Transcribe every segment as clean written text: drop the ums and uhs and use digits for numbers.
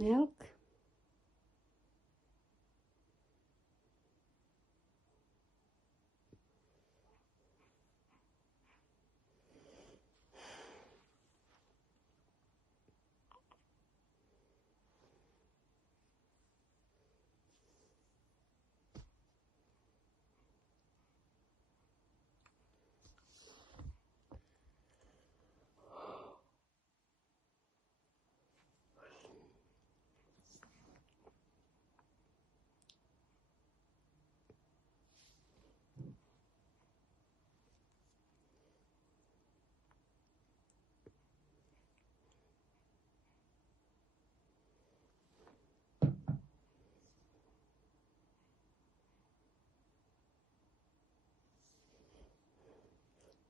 Milk.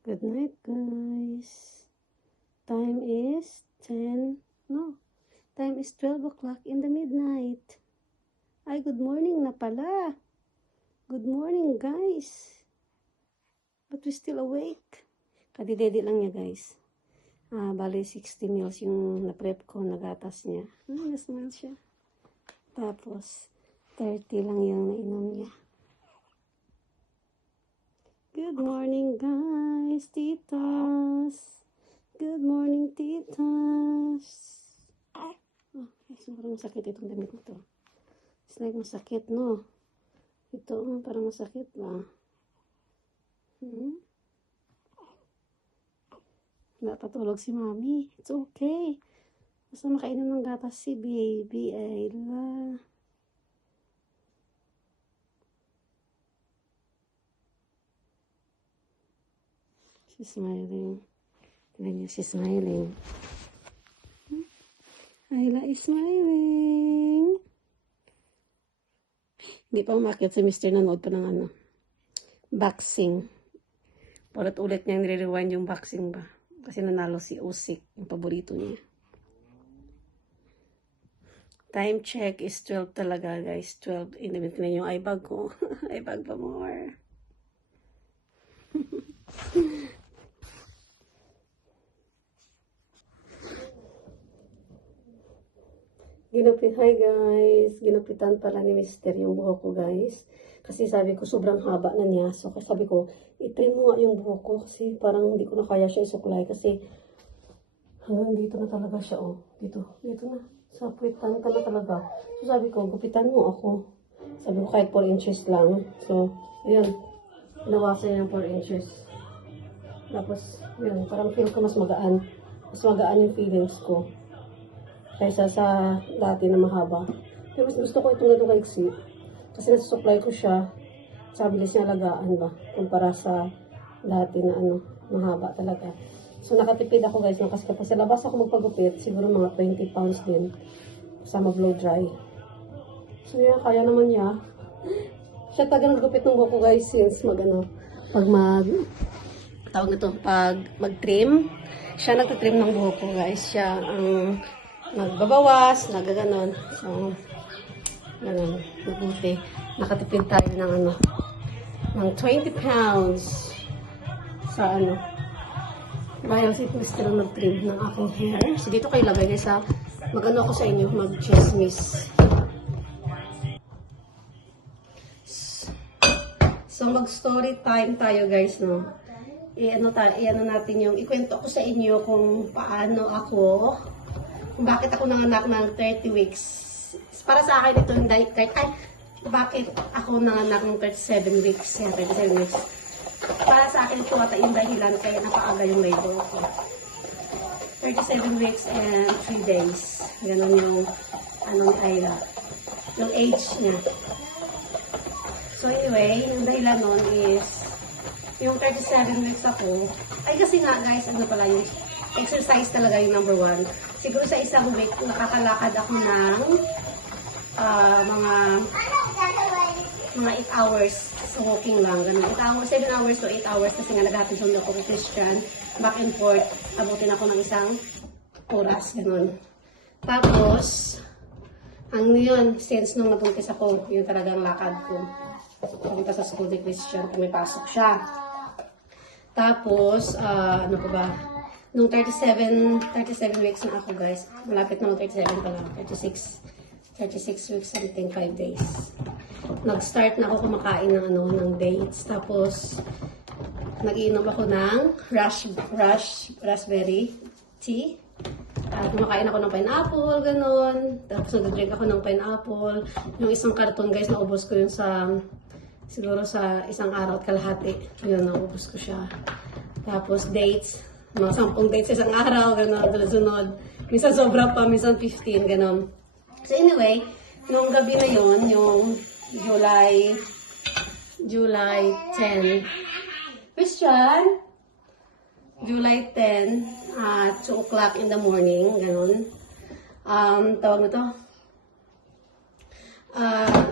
Good night, guys. Time is 10. No. Time is 12 o'clock in the midnight. Ay, good morning na pala. Good morning, guys. But we still awake. Kadidede lang niya, guys. Bali 60 mils yung na-prep ko, nagatas niya. Na-smile siya. Tapos, 30 lang yung nainom niya. Good morning, guys, titas. Good morning, titas. Parang masakit itong damit nito. It's like masakit, no? Ito, parang masakit ba? Napatulog si mami. It's okay. Basta makainom ng gatas si baby, Ayla. She's smiling. Tignan niyo, she's smiling. Ayla is smiling. Hindi pa umakyat si Mr. Nanood pa ng boxing. Ulit-ulit niya nire-rewind yung boxing ba. Kasi nanalo si Usyk, yung paborito niya. Time check is 12 talaga, guys. 12. Inabit na yung eyebag ko. Eyebag pa more. Hi guys, ginupitan pala ni Mr. yung buhok ko, guys. Kasi sabi ko sobrang haba na niya. So sabi ko, i-trim mo nga yung buhok ko kasi parang hindi ko na kaya siya isuklay kasi hanggang dito na talaga siya, oh. Dito na. Sa puwitan ka na talaga. So sabi ko, gupitan mo ako. Sabi ko kahit 4 inches lang. So, ayun. Nawasan yung 4 inches. Tapos, yun, parang feel ko mas magaan. Mas magaan yung feelings ko. Kaysa sa dati na mahaba. Pero mas gusto ko itong kaiksi. Kasi nasusupply ko siya. Sa bilis niya alagaan ba. Kumpara sa dati na mahaba talaga. So nakatipid ako, guys. Kasi kapag sa labas ako magpagupit, siguro mga 20 pounds din. Kasama blow dry. So yan, kaya naman niya. Siya tagang nagupit ng buhok ko, guys. Since pag mag-trim. Siya nagtitrim ng buhok ko, guys. Siya ang nagbabawas, nagaganon. So, ganun, mabuti. Nakatipid tayo ng ng 20 pounds sa Bayaw si Mr. nag-trim ng aking hair. So, dito kayo lagay sa, ako sa inyo, mag-chismis. So, mag-story time tayo, guys, no? I-ano natin yung, ikwento ko sa inyo kung paano ako, bakit ako nanganak ng 30 weeks. Para sa akin ito, bakit ako nanganak ng 37 weeks. 37 weeks. Para sa akin ito ata yung dahilan kaya napaaga yung labor ko. 37 weeks and 3 days. Ganun yung, yung age niya. So anyway, yung dahilan nun is, yung 37 weeks ako, kasi nga guys, yung exercise talaga yung number 1. Siguro sa isang week, nakakalakad ako ng mga 8 hours sa walking lang. Ganun. 7 hours to 8 hours kasi nga naghatid sundo ko kay Christian. Back and forth, abutin ako ng isang oras. Ganun. Tapos, yun, since nung nabuntis ako, yun talagang lakad ko. Pumunta sa school ni Christian kung may pasok siya. Tapos, nung 37 weeks na ako guys. Malapit na 37 pa lang. 36 weeks something, 5 days. Nag-start na ako kumakain ng ng dates. Tapos, nag-iinom ako ng raspberry tea. At kumakain ako ng pineapple, ganon. Tapos nag-drink ako ng pineapple. Yung isang karton guys, naubos ko yun siguro sa isang araw at kalahati. Ayun, naubos ko siya. Tapos dates, mga 10 dates sa isang araw, ganon, sunod. Minsan sobra pa, minsan 15, ganon. So anyway, nung gabi na yun, yung July 10. Christian? July 10 at 2 o'clock in the morning, ganun. Tawag na to.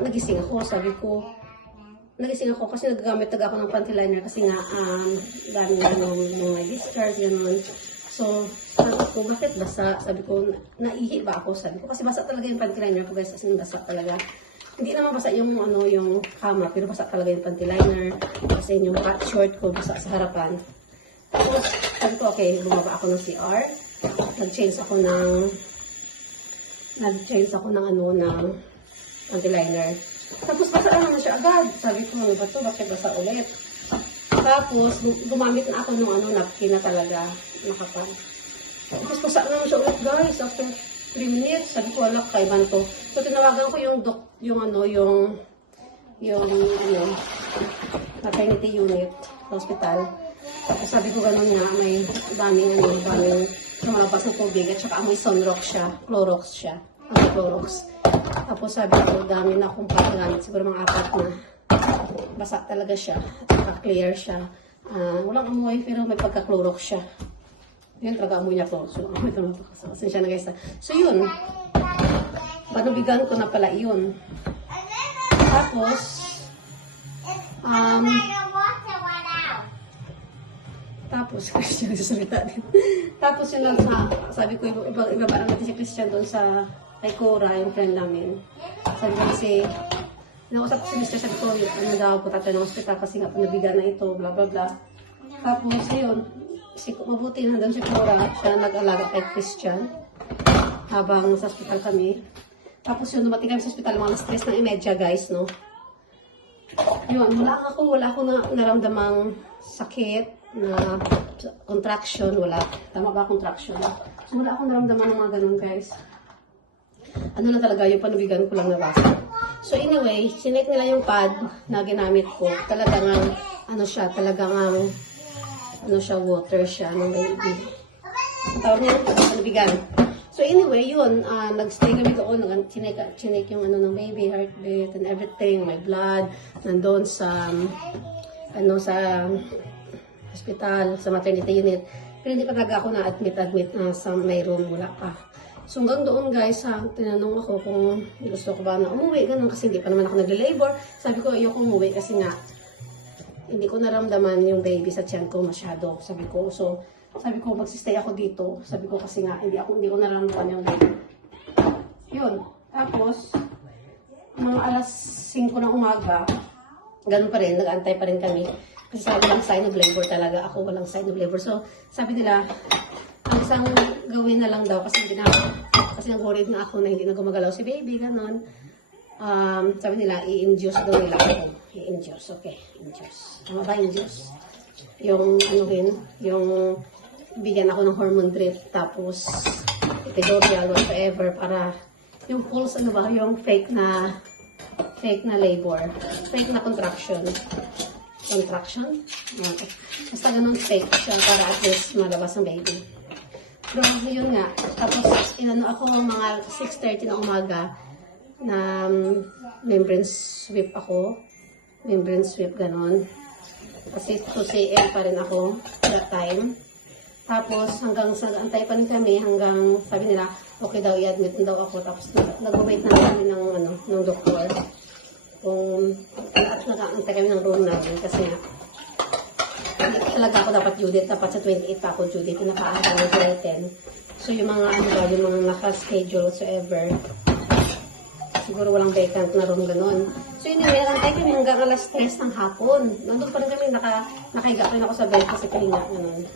Nagising ako, nagising ako kasi nagagamit ako ng panty liner kasi nga, dami na nung may discharge, ganun. So, sabi ko, bakit basa? Sabi ko, naihi ba ako? Sabi ko, kasi basa talaga yung panty liner ko guys, kasi basa talaga. Hindi naman basa yung yung kama, pero basa talaga yung panty liner. Kasi yung cut short ko, basa sa harapan. Tapos, sabi ko, okay, bumaba ako ng CR. Nag-change ako ng ng panty liner. Tapos, basa naman siya agad. Sabi ko, ano ba ito? Bakit basa ulit? Tapos, gumamit na ako ng napkin na talaga. Nakapal. Tapos, basa naman siya ulit, guys. After 3 minutes, sabi ko, wala, kaiban to. So, tinawagan ko yung maternity unit, hospital. Tapos sabi ko gano'n nga, may daming lumalabas ng tubig at saka amoy sunrock siya, Clorox siya, Clorox. Tapos sabi ko, dami na akong pagkagamit, siguro mga 4 na. Basa talaga siya, at saka clear siya. Walang amoy, pero may pagka-Clorox siya. Yun talaga amoy niya Clorox. So, amoy talaga ito. So, siya na guys. So yun, panubigan ko na pala yun. Tapos, Christian, sasalita din. Tapos yun lang sabi ko, ibaba natin si Christian doon sa kay Cora, yung friend namin. Sabi ko kasi, nakusap ko si Mr. Sabi ko, daw po tayo ng hospital kasi nga panabigan na ito, bla bla bla. Tapos, ayun, mabuti na doon si Cora, siya nag-alaga kay Christian habang sa hospital kami. Tapos yun, dumating kami sa hospital, mga alas 3 ng imedya, guys, no? Yun, wala ako naramdamang sakit, na contraction, wala. Tama ba contraction? So, wala akong naramdaman ng mga ganun, guys. Ano na talaga, yung panubigan ko lang nabasa. So, anyway, sinek nila yung pad na ginamit ko. Talagang, water siya ng baby. Tawag niya, panubigan. So, anyway, yun, nag-stay kami doon, chinek yung ng baby, heartbeat, and everything, my blood, nandun sa hospital, sa maternity unit. Pero hindi pa talaga ako na-admit sa may room, wala pa. So hanggang doon guys, tinanong ako kung gusto ko ba na umuwi, ganun, kasi hindi pa naman ako nag-labor. Sabi ko, ayoko umuwi kasi nga, hindi ko naramdaman yung baby sa tiyan ko masyado. Sabi ko, magsistay ako dito. Sabi ko kasi nga, hindi ko naramdaman yung baby. Yun. Tapos, mga alas 5 ng umaga, ganun pa rin, nag-antay pa rin kami. Kasi walang sign of labor talaga. Ako walang sign of labor. So, sabi nila, ang isang gawin na lang daw kasi nag-worried na ako na hindi na gumagalaw si baby, ganon. Sabi nila, i-induce daw nila ako. I-induce, okay. Induce. Tama ba, induce? Yung bigyan ako ng hormone drip, tapos epidural, whatever, para yung pulse, yung fake na labor. Fake na contraction. Okay. Basta ganun fake siya para at least malabas ang baby. Pero yun nga. Tapos ako mga 6:30 na umaga na membrane sweep ako. Membrane sweep ganun. Kasi 2 cm pa rin ako that time. Tapos hanggang antay pa rin kami hanggang sabi nila okay daw i-admit daw ako. Tapos nag-wait na kami ng doktor. Kung nag-aantay kami ng room namin kasi nga talaga ako dapat due date, dapat sa 28 pa ako due date, pinaka-ahal ng July 10. So yung mga yung mga naka-schedule whatsoever, siguro walang vacant na room ganun. So yun yung antay kami hanggang alas 3 ng hapon. Nandun pa rin kami, nakahiga rin ako sa bed kasi kahinga ganun.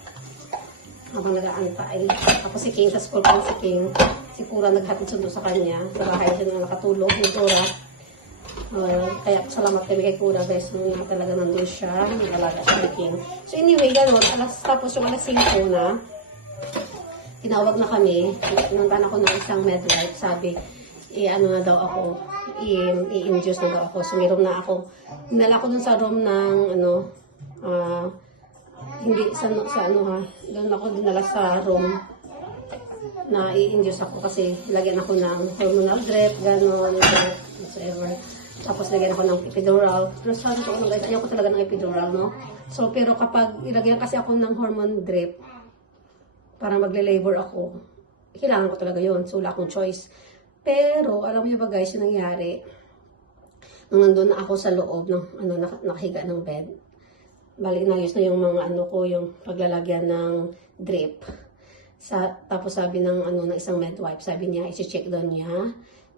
habang nag-aantay. Tapos si King, sa school pa si King, si Pura naghatid sundo sa kanya. Sa bahay siya nang nakatulog, yung Pura. Kaya salamat kami kay Pura guys, nung talaga nandun siya, nag-alaga siya kay King. So anyway, ganun, tapos yung alas 5 na, tinawag na kami, pinuntahan ako ng isang midwife, sabi, ano na daw ako, i-induce na daw ako. So mayroon na ako, dinala ko dun sa room ng, hindi, sa ano ha, doon ako dinala sa room na i-induce ako kasi lagyan ako ng hormonal drip, gano'n, whatsoever. Tapos lagyan ako ng epidural. Pero sabi ko, guys, ayaw ko talaga ng epidural, no? So, pero kapag ilagyan kasi ako ng hormone drip, para magle-labor ako, kailangan ko talaga yun. So, wala akong choice. Pero, alam niyo ba guys, yung nangyari, nung nandun na ako sa loob, nakahiga ng bed, balik na yun na yung mga ko, yung paglalagyan ng drip. Tapos sabi ng ng isang midwife, sabi niya, i-check doon niya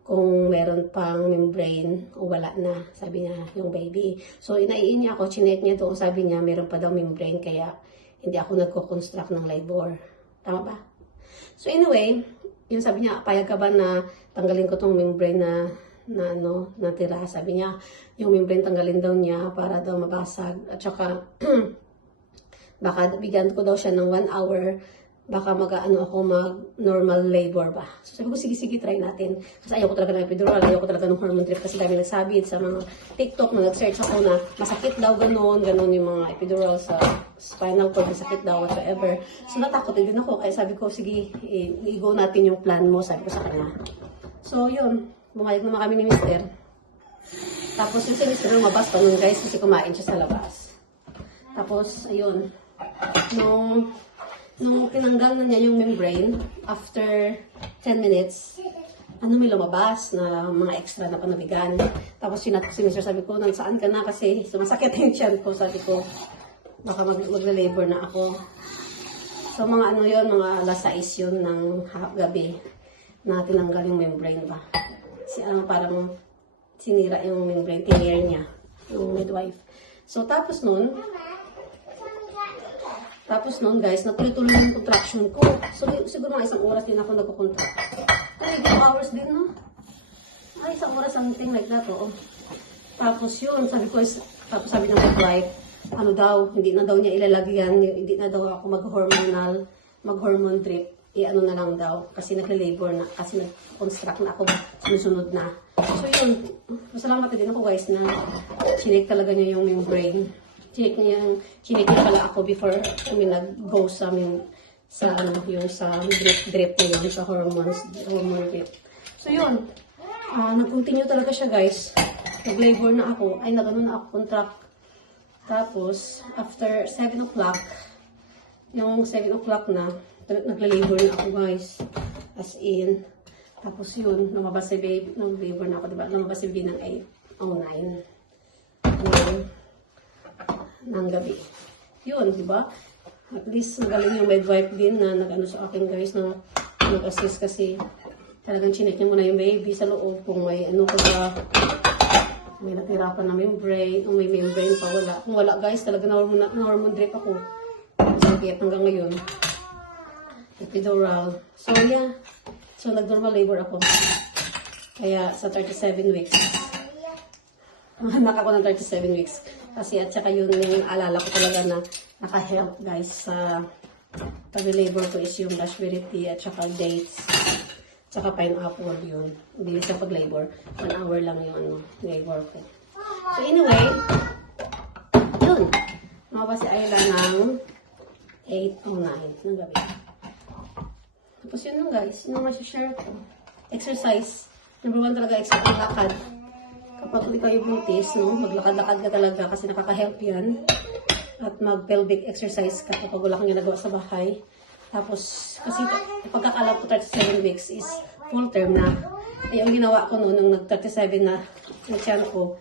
kung meron pang membrane o wala na, sabi niya, yung baby. So, inaiin niya ako, chinek niya doon, sabi niya, meron pa daw membrane, kaya hindi ako nagko-construct ng labor. Tama ba? So, anyway, yun sabi niya, payag ka ba na tanggalin ko tong membrane na natira? Sabi niya, yung membrane tanggalin daw niya para daw mabasag. At saka, baka bigyan ko daw siya ng 1 hour, baka ako mag-normal labor ba. So sabi ko, sige, try natin. Kasi ayaw ko talaga ng epidural, ayaw ko talaga ng hormone drip kasi dami nagsabi sa mga TikTok na nag-search ako na masakit daw ganon yung mga epidural sa spinal cord, masakit daw, whatsoever. So natakot din ako, kaya sabi ko, sige, i-go natin yung plan mo, sabi ko sa kanya. So yun, bumayag naman kami ni Mister. Tapos yung si Mister lumabas pa nun guys kasi kumain siya sa labas. Tapos, ayun, nung tinanggal na niya yung membrane, after 10 minutes, may lumabas na mga extra na panabigan. Tapos si Mr. sabi ko, saan ka na kasi sumasakit yung tiyan ko. Sabi ko, baka magle-labor na ako. So mga yun, mga alas 6 yun ng gabi na tinanggal yung membrane ba. Parang sinira yung membrane, tinir niya, yung midwife. So tapos nun guys, natuloy-tuloy yung contraction ko. So, siguro mga 1 oras din ako nagko-contract. 2 hours din, no? 1 oras, something like that, oo. Tapos yun, tapos sabi ng midwife, hindi na daw niya ilalagyan, hindi na daw ako mag-hormone drip. Na lang daw, kasi nagle-labor na, kasi nag-construct na ako, sinusunod na. So yun, masalamat din ako guys na chinek talaga niya yung membrane. Chinek niya pala ako before kami nag-go sa drip na yun, sa hormone drip. So yun, nag-continue talaga siya guys. Nag-labor na ako, nag-ano na ako, contract. Tapos, after 7 o'clock, yung 7 o'clock na, nag-labor na ako guys. As in, tapos yun, lumabas si baby, nag-labor na ako, diba? Lumabas si baby ng 8 o 9. Ng gabi. Yun, di ba? At least magaling yung midwife din na nag-ano sa akin guys na nag-assist kasi talagang chinek niya muna yung baby sa loob kung may may natira pa na membrane, kung may membrane pa wala. Kung wala guys, talaga na-hormone drip ako. Masakit hanggang ngayon. Epidural. So yeah. So nag-normal labor ako. Kaya sa 37 weeks. Anak ako ng 37 weeks. Kasi at saka yun yung alala ko talaga na naka-help guys sa pag-labor ko is yung raspberry tea at saka dates. At saka pineapple yun. Hindi siya pag-labor. 1 hour lang yung labor ko. So anyway, yun. Mababa si Ayla ng 8 o 9 ng gabi. Tapos yun lang guys. Yun naman share ko. Exercise. Number 1 talaga, exercise lakad. Kapag ikaw yung buntis, maglakad-lakad ka talaga kasi nakaka-help yan. At mag-pelvic exercise ka kapag wala kang ginagawa sa bahay. Tapos, kasi pagkakalam ko 37 weeks is full term na. Ay, ang ginawa ko noon, nung nag-37 na yung tiyan ko,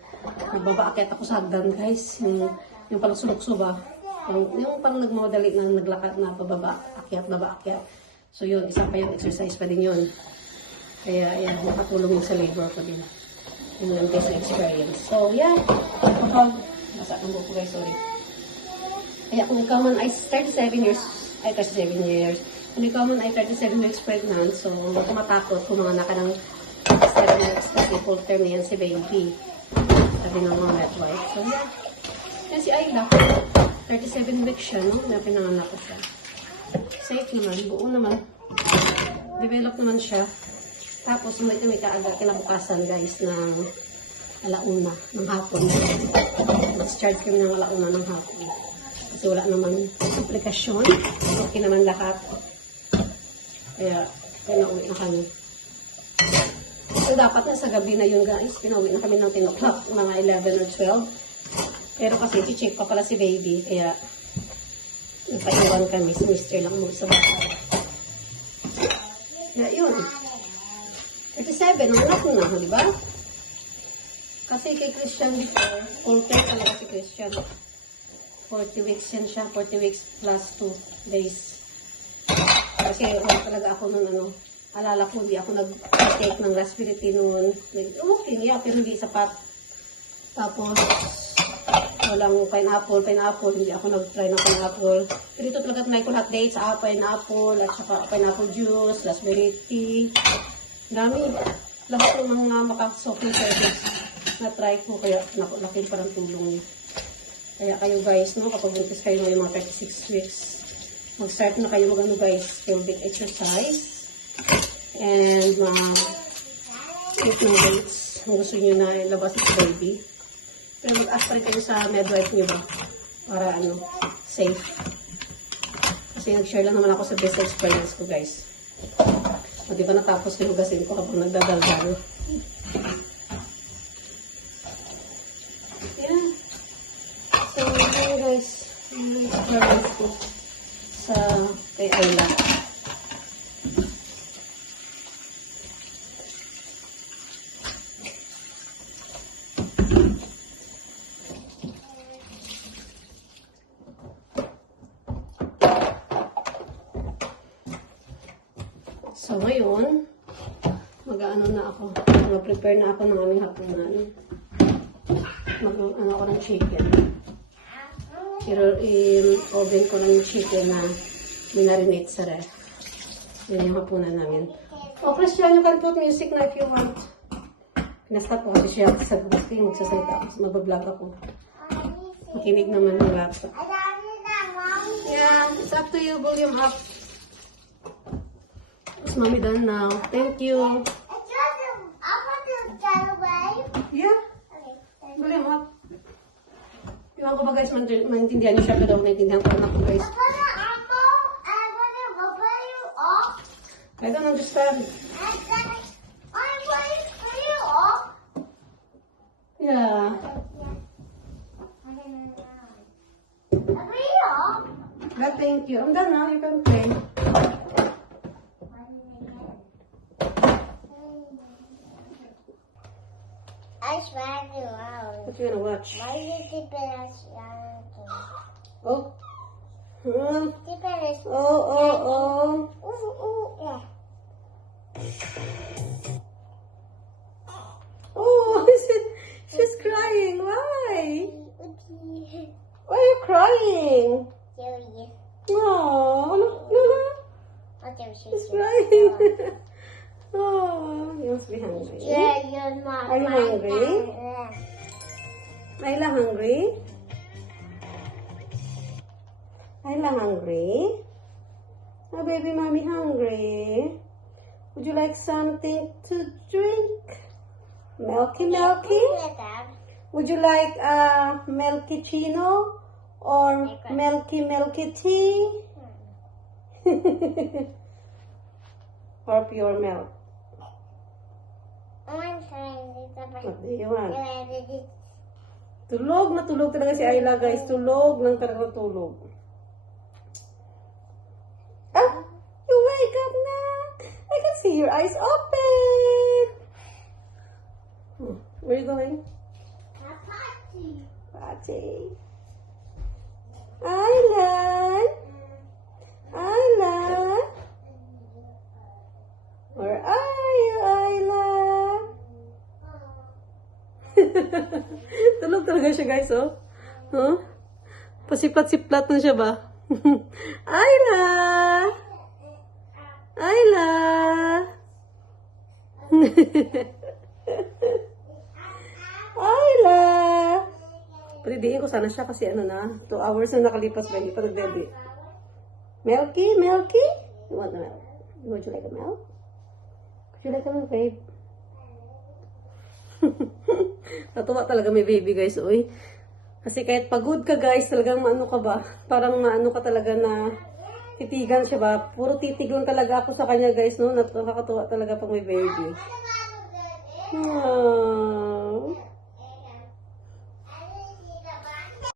nagbaba-akyat ako sa hagdan, guys. Yung parang sulukso ba? Yung parang nagmamadali na naglakad na pababa-akyat, baba-akyat. So yun, isa pa yung exercise pa din yun. Kaya, yan, makatulong sa labor ko din. Yung lang best experience. So, yeah. Kapag, nasa ang buko guys, sorry. Kaya kung ikaw man ay 37 years ay 37 years. Kung ikaw man ay 37 weeks pregnant, so huwag ka matakot kung mga anak ka ng 37 weeks kasi full term na yan si baby. Sabi ng mga midwife. So yeah. Yan si Ayla. 37 weeks siya, no? Na pinanganak ko siya. Safe naman. Buo naman. Develop naman siya. Tapos, may kaaga kinabukasan, guys, ng alauna, ng hapon. Discharge kami ng alauna ng hapon. Kasi wala naman komplikasyon. Okay naman lahat. Kaya nauwi na kami. So, dapat na sa gabi na yun, guys. Pinauwi na kami ng 10 o'clock, mga 11 or 12. Pero kasi, i-check pa pala si baby. Kaya, napaiwan kami. Si Mr. lang mo sa bahay. Kaya, yun. 37, ang anak mo na, di ba? Kasi kay Christian before, full term talaga si Christian. 40 weeks yan siya, 40 weeks plus 2 days. Kasi wala talaga ako nun, alala ko, hindi ako nag-take ng raspberry noon. Okay, yeah, pero hindi sapat. Tapos, walang pineapple, hindi ako nag-try ng pineapple. Pero ito talaga try ko lahat dates, pineapple, at saka pineapple juice, raspberry tea. Dami. Lahat ng mga maka-soaking service na try ko. Kaya laking parang tulong niya. Kaya kayo guys, no, kapag buntis kayo ng mga 36 weeks, mag-start na kayo mag-ano guys, pelvic exercise. And eat ng dates. Kung gusto nyo na ilabas si baby. Pero mag-ask pa rin kayo sa midwife nyo ba? Para safe. Kasi nag-share lang naman ako sa best experience ko guys. O, diba natapos ko hugasin ko kapag nagdadaldal. Yeah. So, yun guys. Yung experience ko sa kay Ayla. So, ngayon, mag-ano na ako. Mag-prepare na ako ng aming hapunan. Mag-ano ako ng chicken. I-oven ko ng chicken na minarinate sa ref. Yan yung hapunan namin. Oh, Christian, you can put music na if you want. Pinastop ko kasi siya sa gusto magsasalita ako. Mag-vlog ako. Makinig naman yung laptop. Yeah, it's up to you. Volume up. It's mommy done now. Thank you. Yeah. Volume up. Iwan ko ba guys, maintindihan niyo siya pero maintindihan ko anak ko guys. I don't understand. Yeah. But thank you. I'm done now. You can play. What you gonna watch? Oh. Oh, she's crying. Why? Why are you crying? Oh, look. She's crying. Oh, you must be hungry. Are you hungry? Ayla hungry? Ayla hungry? Oh, baby mommy hungry. Would you like something to drink? Milky? Would you like milky chino or milky tea? Or pure milk? What do you want? Tulog na tulog talaga si Ayla guys. Tulog ng talaga tulog. Ah! You wake up na! I can see your eyes open! Where are you going? Party. Ayla! Ayla! Where are you, Ayla? Tulog talaga siya guys, oh. Huh? Pasiplat-siplat na siya ba? Ayla! Ayla! Ayla! Pwede ko sana siya kasi ano na, 2 hours na nakalipas ba, hindi pa nag-baby. Milky? Milky? You want the milk? Would you like a milk? Would you like a milk, babe? Natuwa talaga may baby, guys, uy. Kasi kahit pagod ka, guys, talagang maano ka ba? Parang maano ka talaga na titigan siya ba? Puro titig lang talaga ako sa kanya, guys, no? Nakakatuwa talaga pag may baby. Aww.